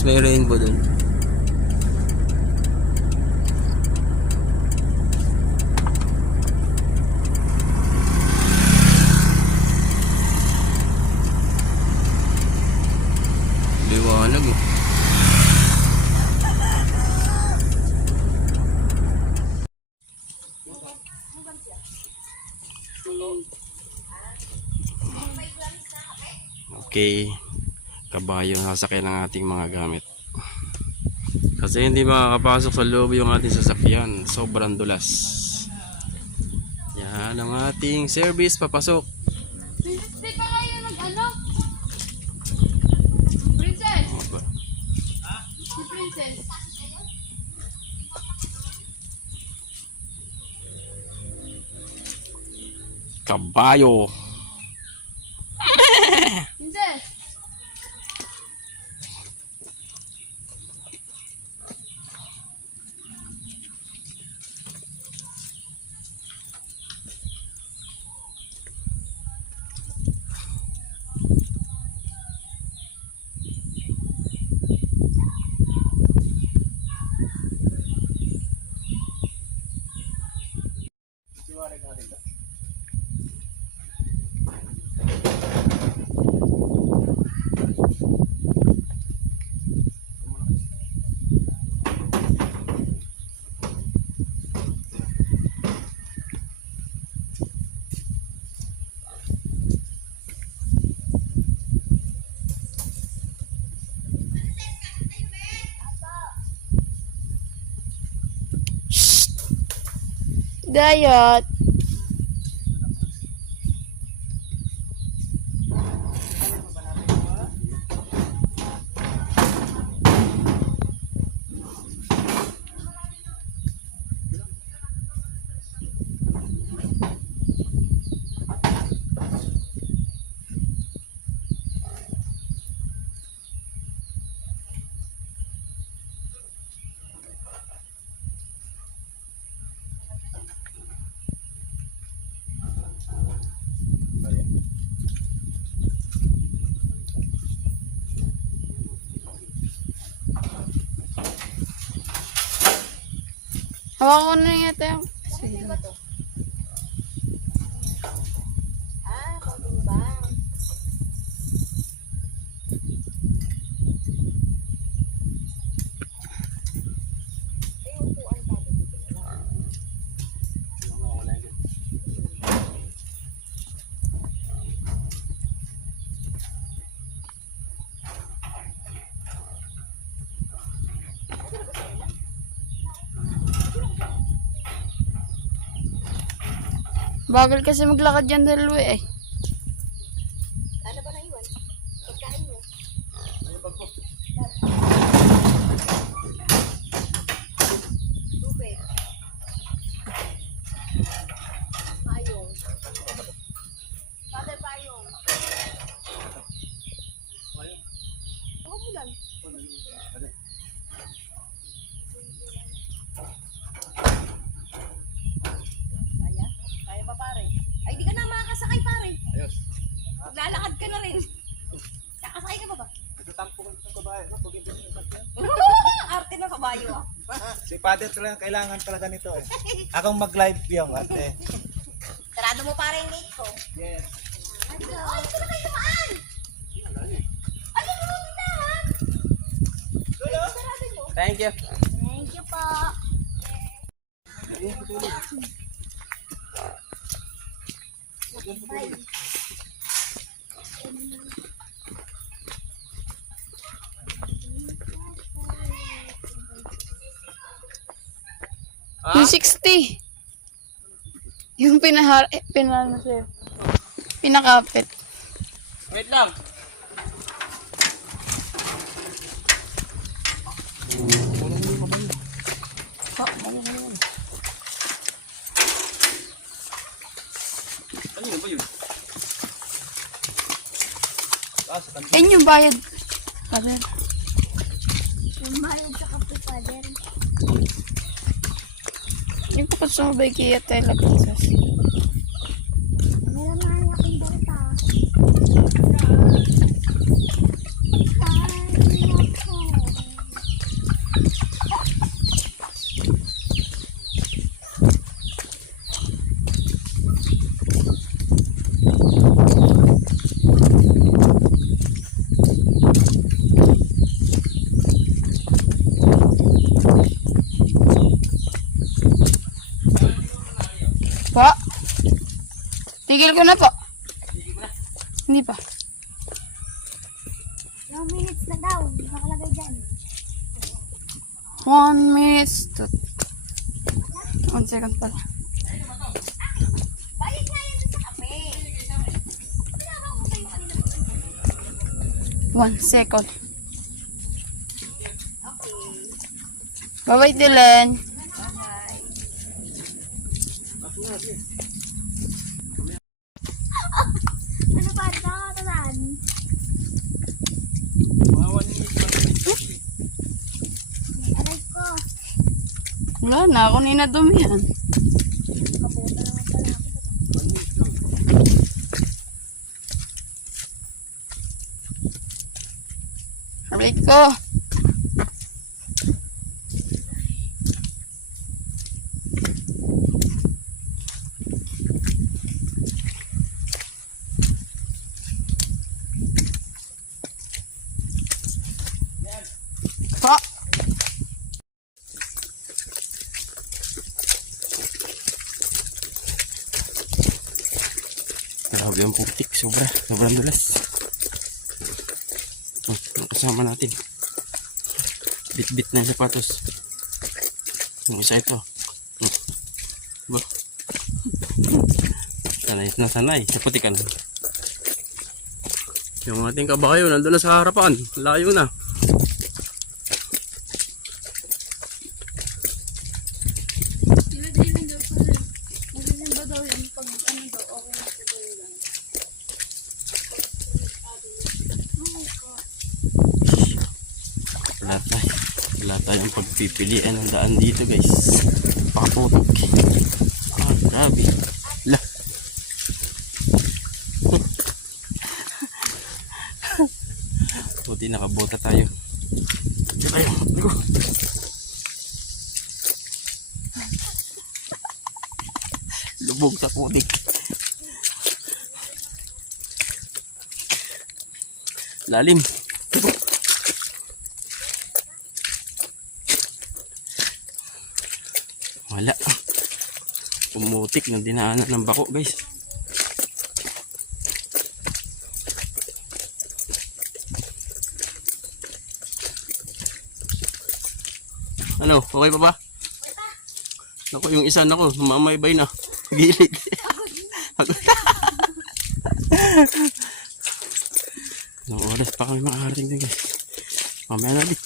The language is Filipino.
Tapos may rainbow dun. Liwanag eh. Okay, kabayo ang sasakyan ng ating mga gamit. Kasi hindi makakapasok sa loob yung ating sasakyan. Sobrang dulas. Yan ang ating service papasok. Princess, di ba kayo nag-ano? Princess! Si Princess. Kabayo. Princess! Dayot. Hawakan ko na yata yung... Sige. Bagal kasi maglakad yan dalawa eh. Ano ba naiwan? Pagkain mo. Tubig. Payong. Father payong. Huwag mo lang. Kaya pa pare. Ay, di ka na makakasakay pare. Ayos. Maglalakad ka na rin. Kakasakay ka ba ba? Nagtatampo ko ng kabayo. Arte ng kabayo ah. Si Father talaga kailangan talaga nito eh. Akong mag-live yung ate. Sarado mo pare yung gate ko. Yes. Ay, ito na kayo naman! Ay, yung mga tindahan! Sarado nyo. Thank you. Thank you po. Bye. Yung 60. Yung pinano sa'yo. Pinakapit. Wait lang. Ano yun ba yun? Yan yung bayad. Father. Yung mahal sa kape, Father. Yung kapag sumabay kaya tela princess. Meron na aking bata. Tigil ko na po. Hindi pa. 2 minutes na daw. Nakalagay dyan. 1 minute. 1 second pala. Balik nga yan sa kape. 1 second. Bye-bye, Dylan. Ano pa? Nakakatalaan. Aray ko. Wala na, ako na inadumi yan. Kabuta naman pala ako. Aray ko. Pa. Grabe ang putik. Sobrang dulas. Ang kasama natin. Bit-bit na yung sapatos. Yung isa ito. Ba? Sanay na sanay. Sa putikan. Yung ating kabayo nandun na sa harapan. Layo na. Magiging ba daw yan? Pag ano daw, okay na sa daw yan. Wala tayong pagpipilian ng daan dito guys. Pakaputok. Grabe. Lah. Buti nakabota tayo. Diyan tayo. Ligo. Lubog sa putik. Lalim. Wala. Pumutik ng dinaanan ng bako guys. Ano? Okay pa ba? Naku, yung isa nako, mamaybay na. Gilid. Anong oras pa kami makakarating din guys? Mamaya na ulit.